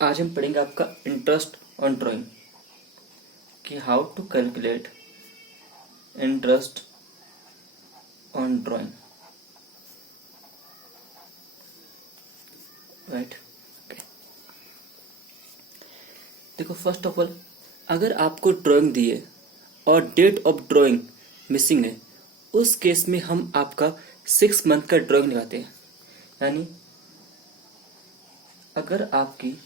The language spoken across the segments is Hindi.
आज हम पढ़ेंगे आपका इंटरेस्ट ऑन ड्राइंग कि how to calculate interest on drawing, right. देखो, फर्स्ट ऑफ ऑल अगर आपको ड्राइंग दी है और डेट ऑफ ड्राइंग मिसिंग है, उस केस में हम आपका 6 मंथ का ड्राइंग लगाते हैं। यानी अगर आपकी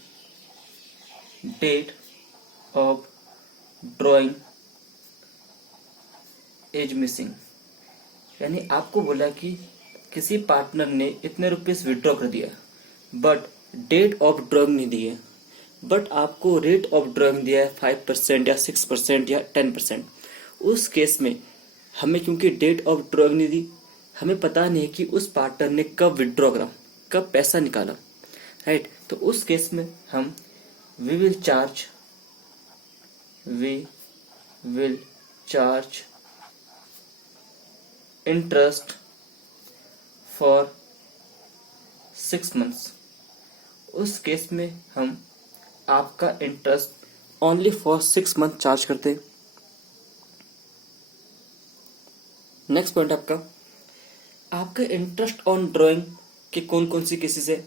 date of drawing is missing, यानी आपको बोला कि किसी पार्टनर ने इतने रुपीस विड्रॉ कर दिया बट डेट ऑफ ड्राइंग नहीं दी है, बट आपको रेट ऑफ ड्राइंग दिया है 5% या 6% या 10%। उस केस में हमें, क्योंकि डेट ऑफ ड्राइंग नहीं दी, हमें पता नहीं कि उस पार्टनर ने कब विड्रॉ करा, कब पैसा निकाला, राइट। तो उस केस में हम we will charge interest for 6 months. उस केस में हम आपका interest only for 6 month charge करते हैं। नेक्स्ट पॉइंट आपका इंटरेस्ट ऑन ड्राइंग के कौन कौन सी केसेस है।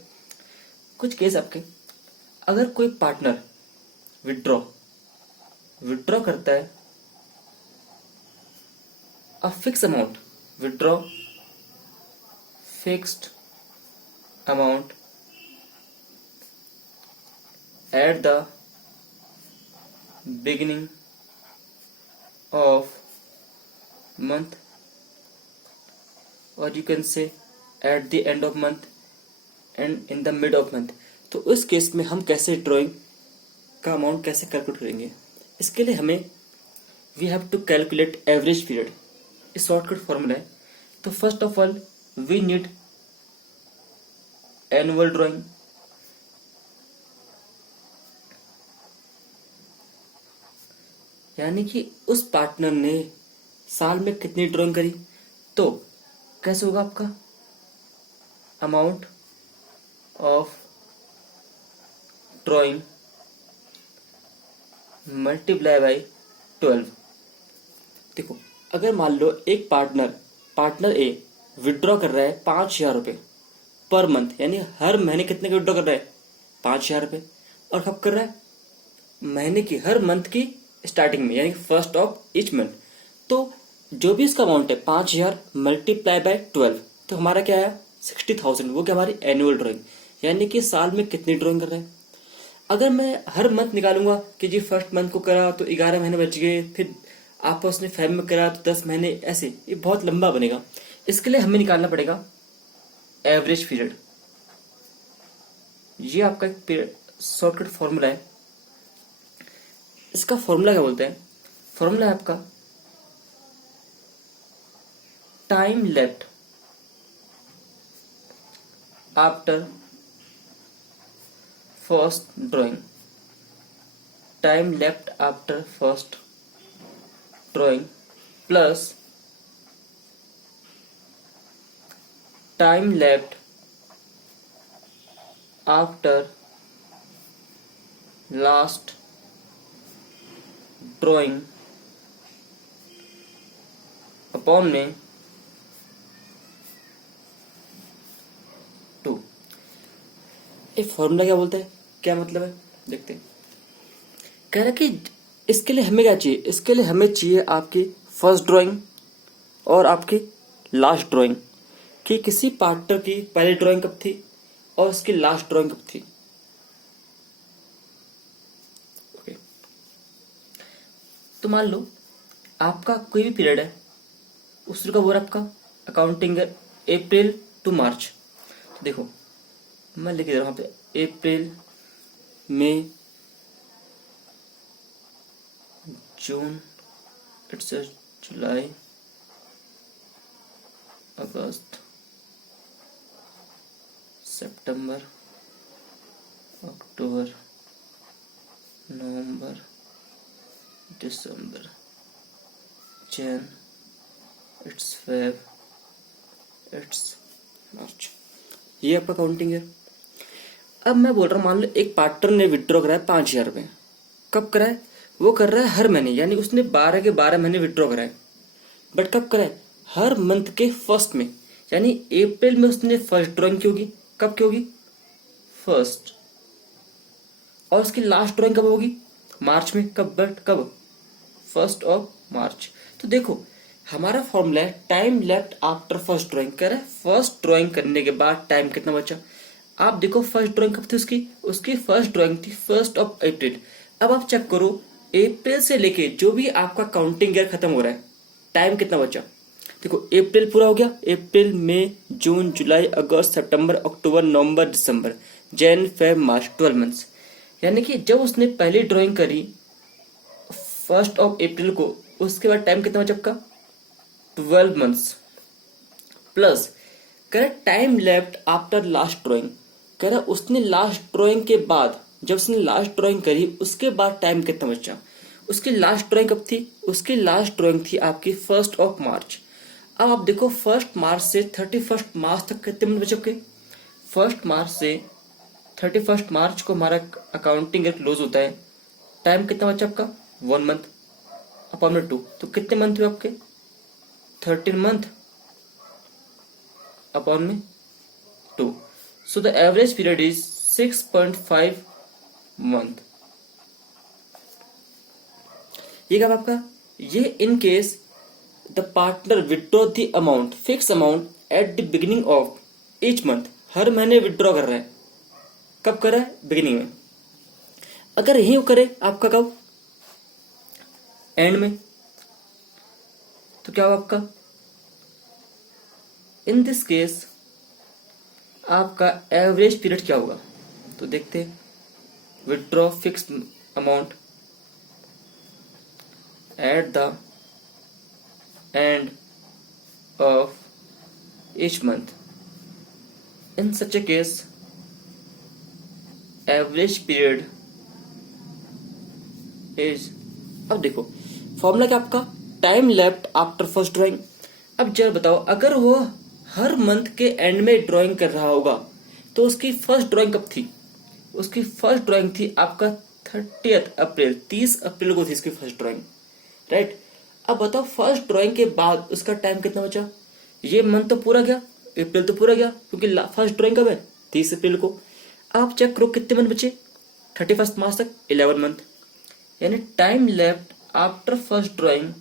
कुछ केस आपके, अगर कोई पार्टनर विड्रॉ करता है a fix amount, withdraw fixed amount at the beginning of month, or you can say at the end of month and in the mid of month। तो उस केस में हम कैसे ड्राइंग का अमाउंट कैसे कैलकुलेट करेंगे? इसके लिए हमें we have to calculate average period. इस शॉर्टकट फॉर्मूला है। तो first of all we need annual drawing, यानी कि उस पार्टनर ने साल में कितनी ड्राइंग करी। तो कैसे होगा आपका amount of drawing multiply by 12। देखो, अगर मान लो एक पार्टनर ए विड्रॉ कर रहा है 5,000 रुपये पर मंथ, यानी हर महीने कितने का विड्रॉ कर रहा है? 5,000 रुपये। और कब कर रहा है? महीने की, हर मंथ की स्टार्टिंग में, यानी फर्स्ट ऑफ ईच मंथ। तो जो भी इसका अमाउंट है 5,000 मल्टीप्लाई बाय 12, तो हमारा क्या है? 60,000। वो क्या हमारी एनुअल ड्राइंग, यानी कि साल में कितनी ड्राइंग कर रहे हैं। अगर मैं हर मंथ निकालूंगा कि जी फर्स्ट मंथ को करा तो 11 महीने बच गए, फिर आपस में फेब में करा तो 10 महीने, ऐसे ये बहुत लंबा बनेगा। इसके लिए हमें निकालना पड़ेगा एवरेज पीरियड। ये आपका एक पीरियड शॉर्टकट फॉर्मूला है। इसका फॉर्मूला क्या बोलते हैं? फॉर्मूला है आपका time left after first drawing, time left after first drawing plus time left after last drawing upon में 2। ये फॉर्मूला क्या बोलता है, क्या मतलब है, देखते हैं। कह रहा है कि इसके लिए हमें क्या चाहिए? इसके लिए हमें चाहिए आपकी फर्स्ट ड्राइंग और आपकी लास्ट ड्राइंग, कि किसी पार्टनर की पहली ड्राइंग कब थी और उसकी लास्ट ड्राइंग कब थी। तो मान लो आपका कोई भी पीरियड है, उसका वो आपका अकाउंटिंग है अप्रैल टू मार्च। तो देखो, मैं लिख दे रहा हूं यहाँ पे April, May, June, it's July, August, September, October, November, December, Jan, it's Feb, it's March. ये आपका काउंटिंग है। अब मैं बोल रहा हूँ, मान लो एक पार्टनर ने विड्रॉ करा है 5,000 रुपये। कब करा है? वो कर रहा है हर महीने, यानी उसने 12 के 12 महीने विड्रॉ करा है। बट कब करा है? हर मंथ के फर्स्ट में, यानी अप्रैल में उसने फर्स्ट ड्रॉइंग की होगी। कब की होगी? फर्स्ट। और उसकी लास्ट ड्रॉइंग कब होगी? मार्च में। कब? बट कब? 1 मार्च। तो देखो हमारा फॉर्मूला है time left after first drawing. कह रहा है फर्स्ट ड्रॉइंग करने के बाद टाइम कितना बचा। आप देखो फर्स्ट ड्रॉइंग कब थी उसकी फर्स्ट ड्रॉइंग थी 1 अप्रैल। अब आप चेक करो अप्रैल से लेके जो भी आपका काउंटिंग ईयर खत्म हो रहा है, टाइम कितना बचा। देखो अप्रैल पूरा हो गया, अप्रैल मई जून जुलाई August September October November December Jan Feb March, 12 months. यानी कि जब उसने पहली ड्राइंग करी 1 अप्रैल को, उसके बाद टाइम कितना बचा आपका? 12 मंथ्स। प्लस कह रहा time left after last drawing. कह रहा उसने लास्ट ड्राइंग के बाद, जब उसने लास्ट ड्राइंग करी उसके बाद टाइम कितना बचा। उसकी लास्ट ड्राइंग कब थी? उसकी लास्ट ड्राइंग थी आपकी 1 मार्च। अब आप देखो 1 मार्च से 31 मार्च तक कितने मिनट बचे आपके? 1 मार्च से 31 मार्च को हमारा अकाउंटिंग ईयर क्लोज होता है। टाइम कितना बचा आपका? 1 मंथ अपॉन 2। तो कितने मंथ हुए आपके? 13 मंथ अपॉन में 2। So the average period is 6.5 month. ये कब आपका? ये in case the partner withdraw the amount, fix amount at the beginning of each month. हर महीने विड्रॉ कर रहा है। कब कर रहा है? बिगिनिंग में। अगर यही वो करे आपका कब? एंड में। तो क्या होगा आपका? इन दिस केस आपका एवरेज पीरियड क्या होगा? तो देखते हैं। Withdraw fix amount at the end of each month. In such A case average period is, अब देखो फॉर्मूला क्या आपका? Time left after first drawing. अब जरा बताओ अगर वो हर मंथ के एंड में ड्राइंग कर रहा होगा तो उसकी फर्स्ट ड्राइंग कब थी? उसकी फर्स्ट ड्राइंग थी आपका 30 अप्रैल, 30 अप्रैल को थी उसकी फर्स्ट ड्राइंग, राइट। अब बताओ फर्स्ट ड्राइंग के बाद उसका टाइम कितना बचा? ये मंथ तो पूरा गया, अप्रैल तो पूरा गया, क्योंकि फर्स्ट ड्राइंग कब है? 30 अप्रैल को। आप चेक करो कितने मंथ बचे? 31 मार्च तक 11 मंथ। यानी time left after first drawing,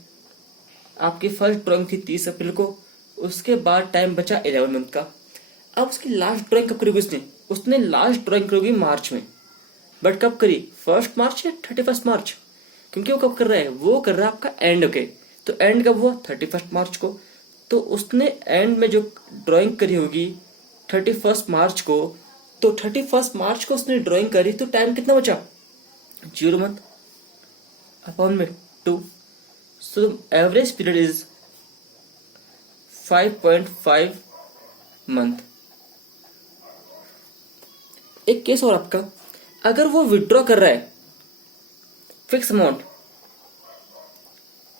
आपकी फर्स्ट ड्राइंग थी 30 अप्रैल को, उसके बाद टाइम बचा 11 मंथ का। अब उसकी लास्ट ड्राइंग कब करेगी उसने लास्ट ड्राइंग करेगी मार्च में। बट कब करी? 1 मार्च या 31 मार्च? क्योंकि वो कब कर रहा है? वो कर रहा है आपका एंड के। तो एंड कब हुआ? 31 मार्च को। तो उसने एंड में जो ड्राइंग करी होगी 31 मार्च को, तो 31 मार्च को उसने ड्राइंग करी, तो टाइम कितना बचा? 0 मंथ अपॉन में 2। So average period is 5.5 month. एक केस और आपका, अगर वो विड्रॉ कर रहा है fix amount,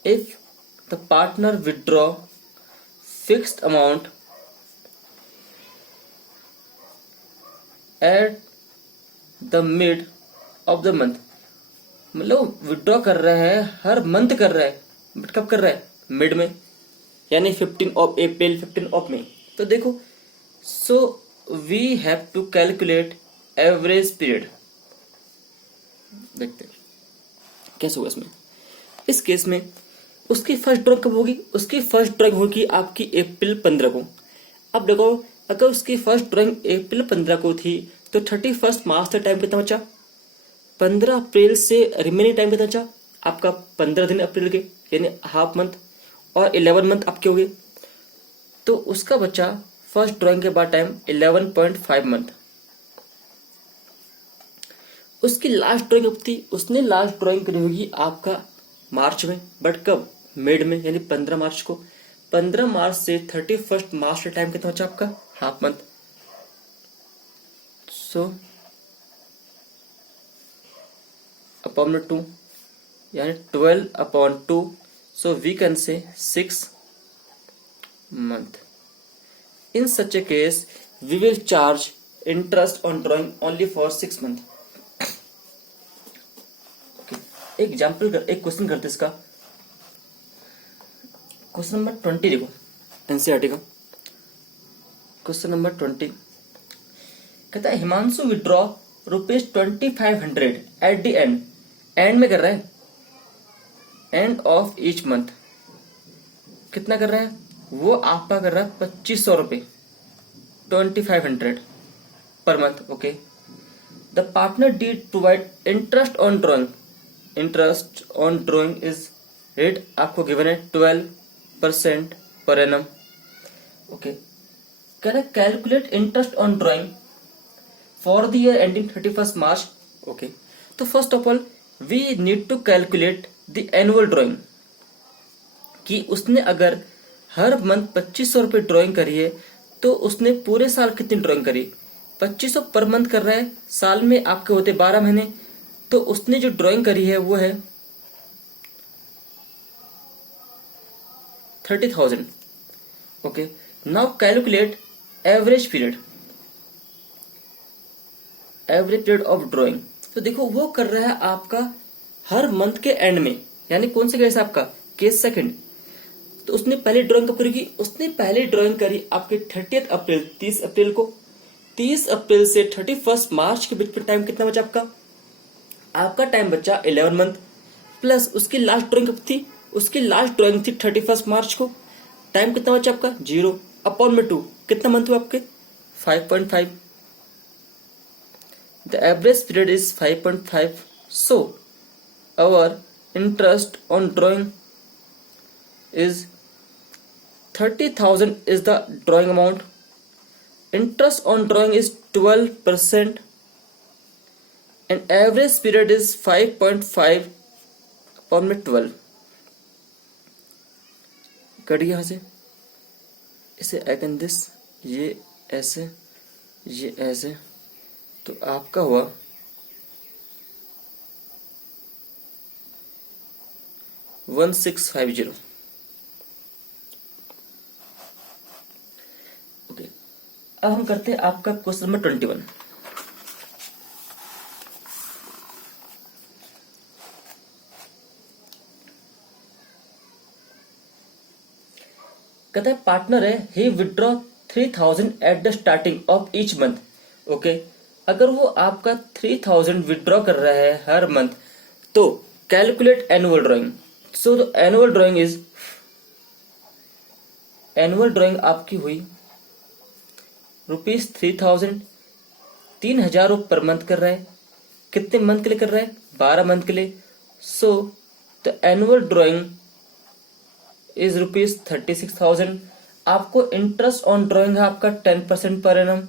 if the partner withdraw fixed amount at the mid of the month, मतलब विड्रॉ कर रहा है हर मंथ कर रहा है, बट कब कर रहा है? मिड में, यानी 15 ऑफ अप्रैल, 15 ऑफ मई। तो देखो so we have to calculate average period. देखते हैं कैसे होगा इसमें। इस केस में उसकी फर्स्ट ड्राइंग कब होगी? उसकी फर्स्ट ड्राइंग होगी आपकी अप्रैल 15 को। अब देखो अगर उसकी फर्स्ट ड्राइंग अप्रैल 15 को थी तो 31 मार्च तक टाइम कितना बचा? 15 अप्रैल से रिमेनिंग टाइम कितना बचा आपका? 15 दिन अप्रैल के, यानी हाफ मंथ, और 11 मंथ आपके हो गए। तो उसका बचा फर्स्ट ड्राइंग के बाद टाइम 11.5 मंथ। उसकी लास्ट ड्राइंग कब थी? उसने लास्ट ड्राइंग करी होगी आपका मार्च में, बट कब? मिड में, यानी 15 मार्च को। 15 मार्च से 31 मार्च का टाइम कितना बचा आपका? Half month. सो अपॉन 2, यानी 12 upon 2, so we can say 6 month. In such a case, we will charge interest on drawing only for 6 month. एक एग्जाम्पल एक क्वेश्चन करते इसका। क्वेश्चन नंबर 20 देखो एनसीईआरटी का। क्वेश्चन नंबर 20 कहता है Himanshu withdraw ₹2500 at the end में कर रहा है, एंड ऑफ ईच मंथ। कितना कर रहा है वो? आपका कर रहा है ₹2500, 2500 पर month. Okay, the partner deed provide interest on drawing. Interest on drawing is rate आपको गिवन है 12% पर एनम। ओके, कह रहा है calculate interest on drawing for the year ending 31 March. Okay, तो first of all we need to calculate the annual drawing, कि उसने अगर हर मंथ 2500 रुपये ड्रॉइंग करी है तो उसने पूरे साल कितनी ड्रॉइंग करी? 2500 पर मंथ कर रहा है, साल में आपके होते 12 महीने, तो उसने जो ड्रॉइंग करी है वो है 30,000। Okay, now calculate average period, average period of drawing. तो देखो वो कर रहा है आपका हर मंथ के एंड में, यानी कौन से केस आपका? Case second. तो उसने पहले ड्राइंग कब करेगी? उसने पहले ड्राइंग करी आपके 30 अप्रैल, 30 अप्रैल को। 30 अप्रैल से 31 मार्च के बीच में टाइम कितना बचा आपका? आपका टाइम बचा 11 मंथ, प्लस उसकी लास्ट ड्राइंग कब थी? उसकी लास्ट ड्राइंग थी 31 मार्च को। टाइम कितना बचा आपका? 0 अपॉन में 2, कितना मंथ हुआ आपके? 5.5। The average period is 5.5। So our interest on drawing is 30,000 is the drawing amount. Interest on drawing is 12% and average period is 5.5 upon में 12। कट गया यहाँ से, इसे आइकन दिस, ये ऐसे, ये ऐसे, तो आपका हुआ 1650। अब हम करते हैं आपका क्वेश्चन नंबर 21। कहता है पार्टनर है he withdraw 3000 at the starting of each month. Okay, अगर वो आपका 3000 विड्रॉ कर रहा है हर मंथ, तो calculate annual drawing. So the annual drawing is, annual drawing आपकी हुई ₹3000, 3000 पर मंथ कर रहा है। कितने मंथ के लिए कर रहा है? 12 मंथ के लिए। सो द एनुअल ड्राइंग इज ₹36,000। आपको इंटरेस्ट ऑन ड्राइंग है आपका 10% पर एनम,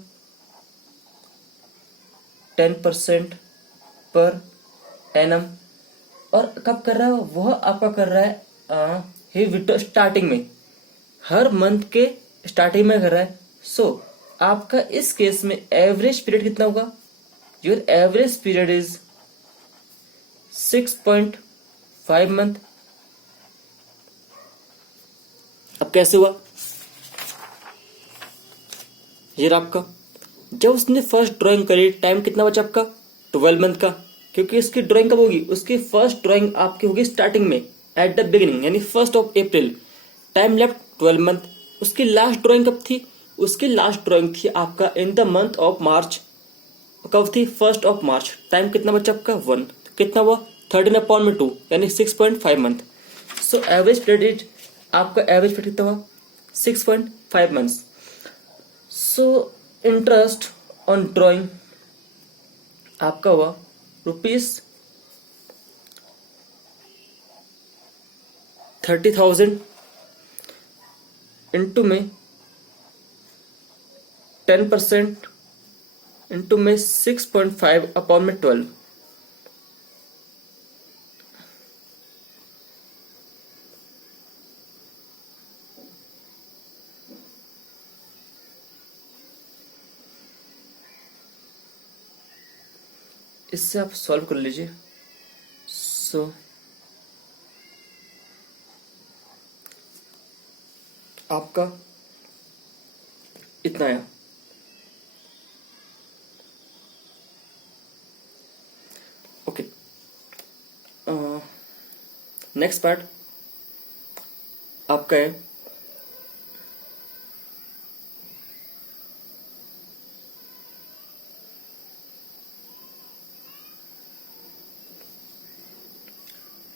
10% पर एनम। और कब कर रहा है वह? आपका कर रहा है ही विड्रॉ स्टार्टिंग में, हर मंथ के स्टार्टिंग में कर रहा है। सो आपका इस केस में एवरेज पीरियड कितना होगा? Your average period is 6.5 month. अब कैसे हुआ? ये आपका जब उसने फर्स्ट ड्राइंग करी, टाइम कितना बचा आपका? 12 मंथ का, क्योंकि इसकी ड्राइंग कब होगी? उसकी फर्स्ट ड्राइंग आपकी होगी स्टार्टिंग में, एट द बिगिनिंग, यानी 1 अप्रैल। Time left 12 month. उसकी लास्ट ड्राइंग कब थी? उसकी लास्ट ड्राइंग थी आपका in the month of March. कब थी? 1 मार्च। टाइम कितना बचा आपका? 1। कितना हुआ? 13 अपॉन में 2, यानी 6.5 month. So average period is, आपका एवरेज पीरियड कितना हुआ? 6.5 months. So interest on drawing आपका हुआ ₹30,000 इंटू में 10% इंटू में 6.5 अपॉन में 12। इससे आप सॉल्व कर लीजिए। सो आपका इतना आया। ओके, नेक्स्ट पार्ट आपका है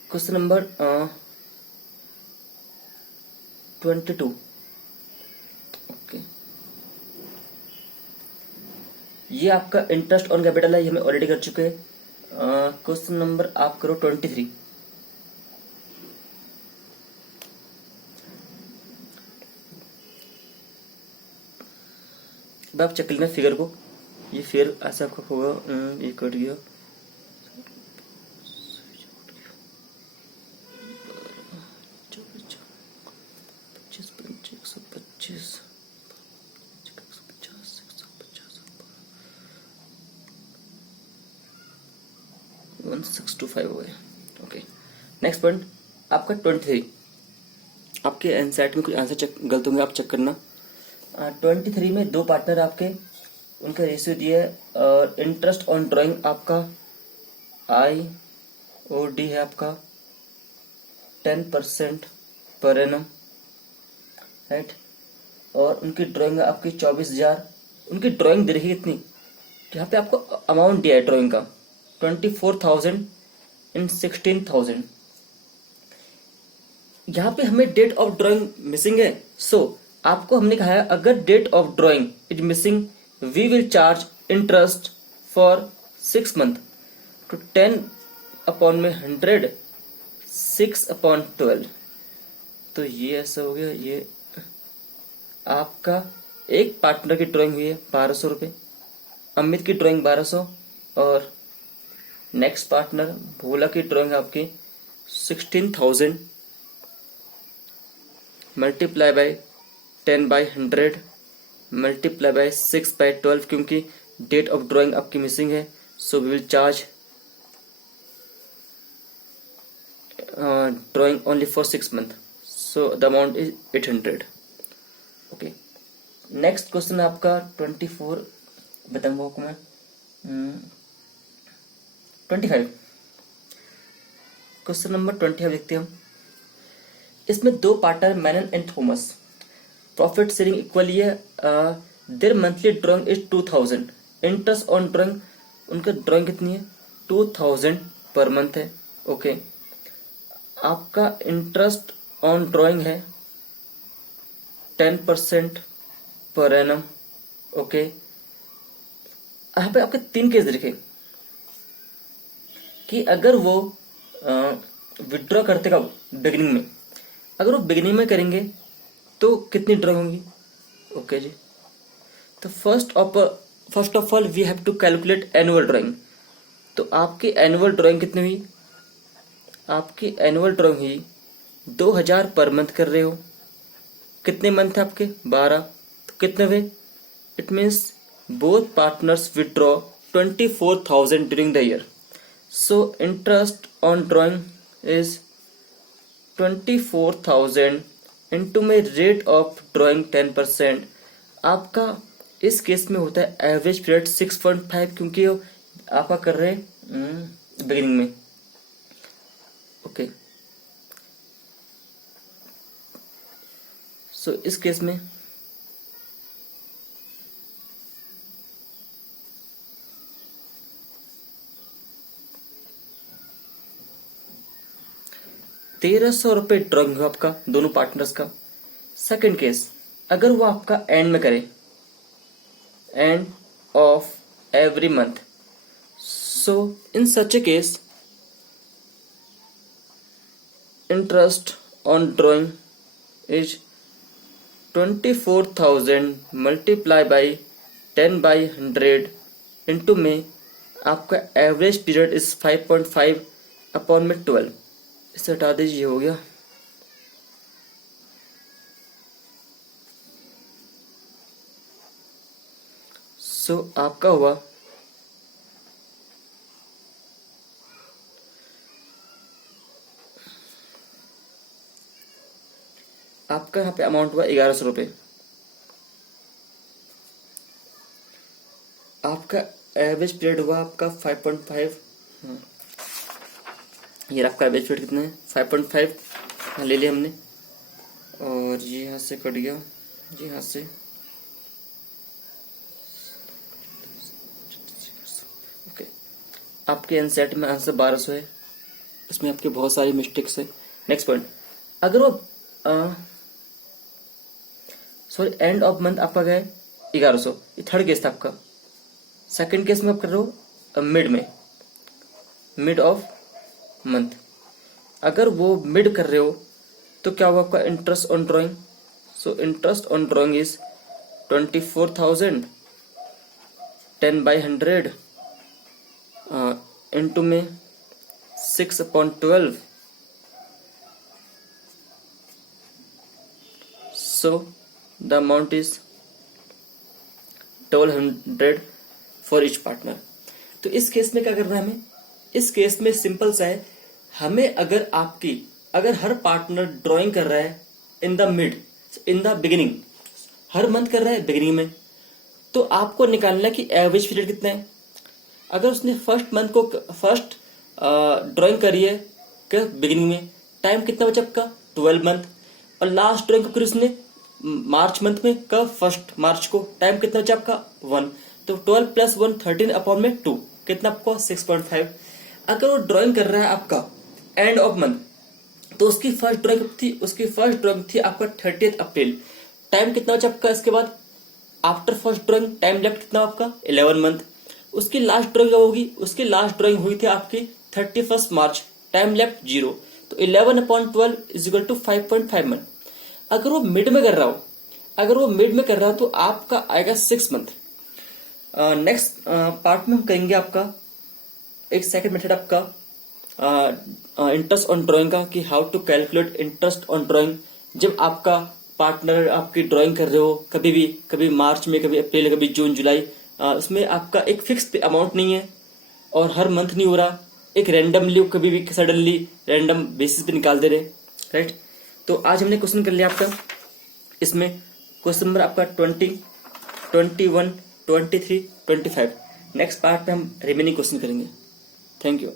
क्वेश्चन नंबर 22। ओके, ये आपका इंटरेस्ट ऑन कैपिटल है, ये हमें ऑलरेडी कर चुके हैं। क्वेश्चन नंबर आप करो 23। अब आप चेक लेना फिगर को, ये फिगर ऐसा आपका होगा, ये कट गया, हो गया। ओके, नेक्स्ट पॉइंट आपका 23। आपके एनसेट में कुछ आंसर चेक गलत होंगे, आप चेक करना। 23 में दो पार्टनर आपके, उनका रेशियो दिया है, और इंटरेस्ट ऑन ड्राइंग आपका IOD है आपका 10% पर एनम, राइट। और उनकी ड्राइंग है आपकी 24,000। उनकी ड्राइंग दे रही है कितनी, यहाँ पे आपको अमाउंट दिया है ड्राइंग का 24,000 इन 16,000। यहाँ पे हमें डेट ऑफ ड्राइंग मिसिंग है, सो आपको हमने कहा है अगर date of drawing is missing we will charge interest for 6 month तो 10 अपॉन में 100 6 अपॉन 12। तो ये ऐसा हो गया, ये आपका एक पार्टनर की ड्राइंग हुई है 1200 रुपये, अमित की ड्राइंग 1200, और नेक्स्ट पार्टनर भोला की ड्राइंग आपकी 16,000 मल्टीप्लाई बाय 10/100 मल्टीप्लाई बाय 6/12, क्योंकि डेट ऑफ ड्राइंग आपकी मिसिंग है, so we will charge drawing only for 6 month, so the amount is 800। Okay, next question आपका 24 बताऊंगा आपको मैं। 25 क्वेश्चन नंबर 25 देखते हैं हम। इसमें दो partner Menon and Thomas, profit sharing equally है, their monthly drawing is 2000, interest on drawing, उनका ड्राइंग कितनी है 2000 पर मंथ है। ओके, आपका इंटरेस्ट ऑन ड्राइंग है 10% पर एनम। ओके, यहाँ पे आपके 3 केस देखे कि अगर वो विड्रॉ करते का बिगिनिंग में, अगर वो बिगिनिंग में करेंगे तो कितनी ड्राइंग होंगी। ओके जी, तो first of all we have to calculate annual drawing. तो आपकी एनुअल ड्राइंग कितनी हुई, आपकी एनुअल ड्राइंग हुई 2000 पर मंथ कर रहे हो, कितने मंथ है आपके 12, तो कितने हुए, it means both partners withdraw 24,000 during the year, so interest on drawing is 24,000 into में रेट ऑफ ड्राइंग 10%। आपका इस केस में होता है एवरेज पीरियड 6.5, क्योंकि आपका कर रहे हैं बिगिनिंग में। ओके, सो इस केस में ₹1,300 ड्राइंग हुआ आपका दोनों पार्टनर्स का। सेकंड केस, अगर वो आपका एंड में करे, end of every month, so in such A case interest on drawing is 24,000 multiply by 10/100 into में आपका एवरेज पीरियड इज 5.5 अपॉन में 12, इसे हटा दीजिए, हो गया। सो आपका हुआ आपका यहाँ पे अमाउंट हुआ 1,100 रुपये। आपका एवरेज पीरियड हुआ आपका 5.5 ये आपका एवरेज पीरियड कितना है 5.5 ले लिया हमने, और ये यहाँ से कट गया, ये यहाँ से ओके। आपके एनसेट में आंसर 1200 है, इसमें आपके बहुत सारी मिस्टेक्स है। नेक्स्ट पॉइंट, अगर वो सॉरी एंड ऑफ मंथ आपका गया 1100, ये थर्ड केस था आपका। सेकंड केस में आप कर रहे हो मिड में, मिड ऑफ मंथ। अगर वो मिड कर रहे हो तो क्या होगा आपका interest on drawing. So interest on drawing is 24,000 10/100 into में 6/12। So the amount is 1200 for each partner। तो इस केस में क्या करना है हमें, इस केस में सिंपल सा है, हमें अगर हर पार्टनर ड्राइंग कर रहा है in the mid, in the beginning, her month कर रहा है बिगिनिंग में, तो आपको निकालना है कि एवरेज पीरियड कितना है। अगर उसने फर्स्ट मंथ को फर्स्ट ड्राइंग करी है बिगिनिंग में, टाइम कितना बचा आपका 12 मंथ, और लास्ट ड्राइंग को करी उसने मार्च मंथ में, कब फर्स्ट मार्च को, टाइम कितना बचा आपका 1, तो 12 + 1 13/2 कितना आपको 6.5। अगर वो ड्राइंग कर रहा है आपका एंड ऑफ मंथ, तो उसकी फर्स्ट ड्राइंग थी आपका 30 अप्रैल, टाइम कितना बचा आपका इसके बाद after first drawing, time left कितना आपका 11 मंथ। उसकी लास्ट ड्राइंग होगी, उसकी लास्ट ड्राइंग हुई थी आपकी 31 मार्च, टाइम लेफ्ट 0, तो 11/12 = 5.5 मंथ। अगर वो मिड में कर रहा हो तो आपका आएगा 6 मंथ। नेक्स्ट पार्ट में हम करेंगे आपका एक सेकंड मेथड आपका इंटरेस्ट ऑन ड्राइंग का, कि how to calculate interest on drawing. जब आपका पार्टनर आपकी ड्राइंग कर रहे हो, कभी मार्च में, कभी अप्रैल, कभी जून जुलाई, उसमें आपका एक फिक्स अमाउंट नहीं है और हर मंथ नहीं हो रहा, एक रैंडमली कभी भी सडनली रैंडम बेसिस पे निकाल दे रहे, राइट। तो आज हमने क्वेश्चन कर लिया आपका, इसमें क्वेश्चन नंबर आपका 20, 21, 23, 25। नेक्स्ट पार्ट में हम रिमेनिंग क्वेश्चन करेंगे। Thank you.